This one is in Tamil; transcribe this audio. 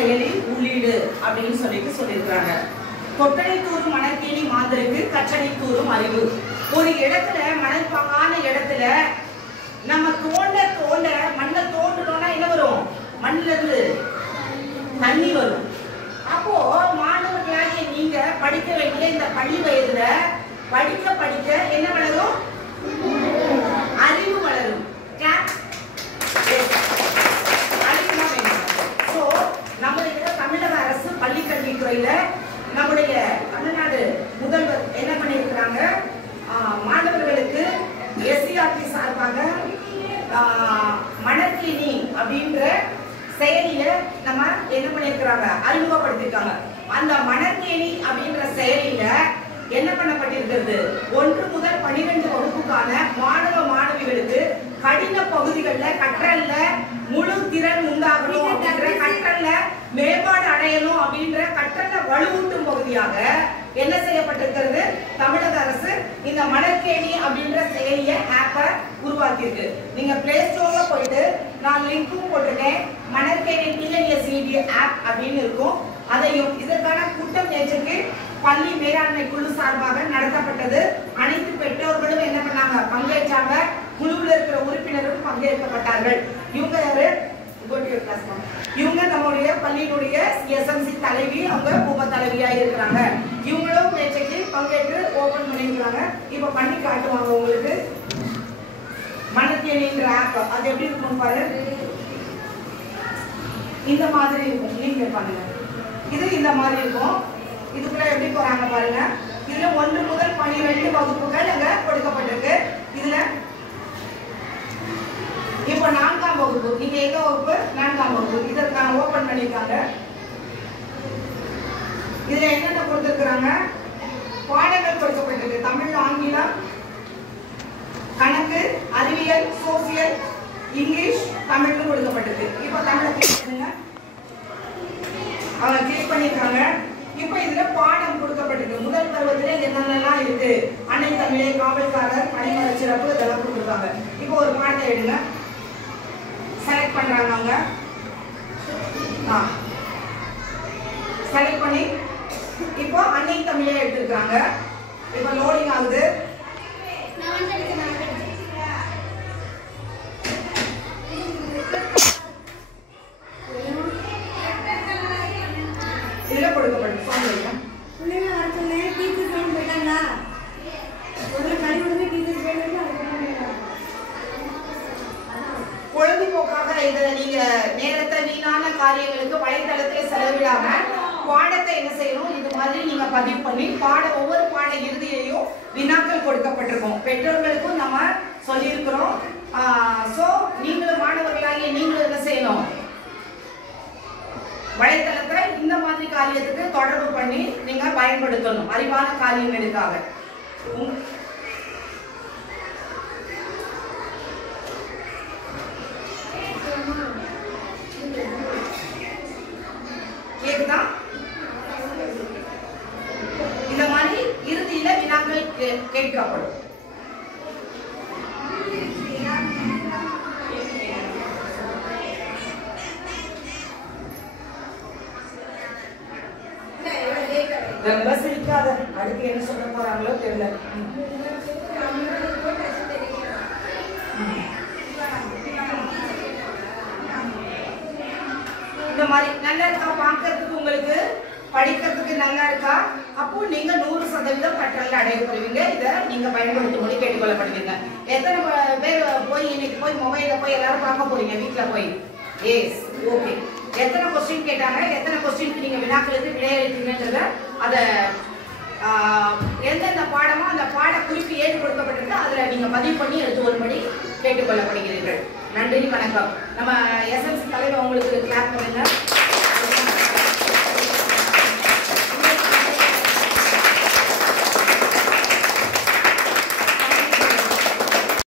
செயலி உள்ளீடு அப்படின்னு சொல்லியிருக்காங்க. கொட்டடை தூரும் மணற்கேணி மாந்தருக்கு கற்றடை தூரும் அறிவு. ஒரு இடத்துல மணற்பாங்கான இடத்துல நம்ம தோண்ட மண்ணை தோண்டணும்னா என்ன வரும்? மண்ணில இருந்து தண்ணி வரும். அப்போ மாணவர்களாகிய நீங்க படிக்க வேண்டிய இந்த பள்ளி வயதுல படிக்க என்ன வளரும்? அறிவு வளரும். நம்முடைய தமிழக அரசு பள்ளிக்கல்வித்துறையில நம்முடைய தமிழ்நாடு முதல்வர் என்ன பண்ணியிருக்கிறாங்க? மாணவர்களுக்கு எஸ்சிஆர்டி சார்பாக மணற்கேணி அப்படின்ற செயலியில நம்ம என்ன பண்ணியிருக்கிறாங்க? அறிமுகப்படுத்திருக்காங்க. அந்த மணற்கேணி அப்படின்ற செயலியில என்ன பண்ணப்பட்டிருக்கிறது? 1 முதல் 12 வகுப்புக்கான மாணவ மாணவிகளுக்கு கடின பகுதிகளில் கற்றல்ல முழு திறன் உண்டாகணும் அப்படின்ற, கற்றல்ல மேம்பாடு அடையணும் அப்படின்ற, கற்றல்ல வலுவூட்டும் பகுதியாக என்ன செய்யப்பட்டிருக்கிறது? தமிழக அரசு இந்த மணற்கேணி அப்படின்ற செயலிய ஆப்பை உருவாக்கியிருக்கு. நீங்க பிளே ஸ்டோர்ல போயிட்டு நான் லிங்க்கும் போட்டிருக்கேன். மணற்கேணி டிஎன்எஸ்இடி ஆப் அப்படின்னு இருக்கும். அதையும் இதற்கான கூட்டம் நேற்றுக்கு பள்ளி மேலாண்மை குழு சார்பாக நடத்தப்பட்டது. அனைத்து பெற்றோர்களும் என்ன பண்ணாங்க? பங்கேற்றாங்க. குழுவில் இருக்கிற உறுப்பினரும் பங்கேற்கப்பட்டார்கள். இவங்க நம்முடைய பள்ளியினுடைய எஸ்எம்சி தலைவி, அவங்க உப தலைவியா இருக்கிறாங்க. இவங்களும் நேற்றைக்கு பங்கேற்று ஓபன் பண்ணிருக்காங்க. இப்ப பண்ணி காட்டுவாங்க உங்களுக்கு. மணற்கேணின்ற ஆப் அது எப்படி இருக்கும் பாரு. இந்த மாதிரி இருக்கும். நீங்க பாருங்க, இது இந்த மாதிரி இருக்கும். இதுக்குள்ள எப்படி போறாங்க பாருங்க. இதுல 1 முதல் 12 வகுப்புகள் அங்க கொடுக்கப்பட்டிருக்கு. இதுல இப்ப 4ஆம் வகுப்பு, நீங்க எங்க வகுப்பு? 4ஆம் வகுப்பு. இதற்கான ஓபன் பண்ணிருக்காங்க. இதுல என்னென்ன கொடுத்திருக்காங்க? பாடங்கள் கொடுக்கப்பட்டிருக்கு. தமிழ், ஆங்கிலம், கணக்கு, அறிவியல், சோசியல், இங்கிலீஷ், தமிழ்னு கொடுக்கப்பட்டிருக்கு. இப்ப தமிழை கேட்குங்க. அவங்க கிளிக் பண்ணிருக்காங்க. இப்ப இதுல பாடம் கொடுக்கப்பட்டிருக்கு. முதல் பருவத்திலே என்னென்னலாம் இருக்கு? அன்னை தமிழே, காவல்காரர், பணிமர சிறப்பு, இதெல்லாம் கொடுத்துருக்காங்க. இப்போ ஒரு பாடத்தை எடுங்க. செலக்ட் பண்றாங்க அவங்க. செலக்ட் பண்ணி இப்போ அன்னை தமிழே எடுத்துருக்காங்க. இப்போ லோடிங் ஆகுது. இதுல கொடுக்கப்பட்டு பொழுதுபோக்காக இதை நீங்க நேரத்தை வீணான காரியங்களுக்கு வலைத்தளத்திலே செலவிடாம பாடத்தை என்ன செய்யணும்? இது மாதிரி நீங்க பதிவு பண்ணி ஒவ்வொரு பாட இறுதியிலையும் வினாக்கள் கொடுக்கப்பட்டிருக்கும். பெற்றோர்களுக்கும் நம்ம சொல்லியிருக்கிறோம். சோ நீங்களும் மாணவர்களாகிய நீங்களும் என்ன செய்யணும்? வலைத்தளத்தை இந்த மாதிரி காரியத்துக்கு தொடர்பு பண்ணி நீங்க பயன்படுத்தணும் அறிவான காரியங்களுக்காக. கேக்குதா? இந்த மாதிரி இறுதியில வினாக்கள் கேட்கப்படும். ரொம்ப சிரிக்காத. அடுத்து என்ன சொல்ல போறாங்களோ தெரியல. இந்த மாதிரி நல்லா இருக்கா? பார்க்கறதுக்கு உங்களுக்கு படிக்கிறதுக்கு நல்லா இருக்கா? அப்போ நீங்க 100% கற்றல் அடையப்படுவீங்க. இதை நீங்க பயன்படுத்தும்படி கேட்டுக்கொள்ளப்படுவீங்க. எத்தனை பேர் இன்னைக்கு போய் மொபைல போய் எல்லாரும் பார்க்க போறீங்க வீட்டுல போய்? S, okay. எத்தனை கொஸ்டின் கேட்டாங்க, எத்தனை கொஸ்டினுக்கு நீங்க வினாக்களுக்கு விடையளித்தீங்கன்றத அதை எந்தெந்த பாடமோ அந்த பாட குறிப்பு ஏற்று கொடுக்கப்பட்டிருக்கு அதுல நீங்க பதிவு பண்ணி எடுத்து வரும்படி கேட்டுக்கொள்ளப்படுகிறீர்கள். நன்றி, வணக்கம். நம்ம எஸ்எம்சி தலைவர் உங்களுக்கு கிளாப் பண்ணுங்க.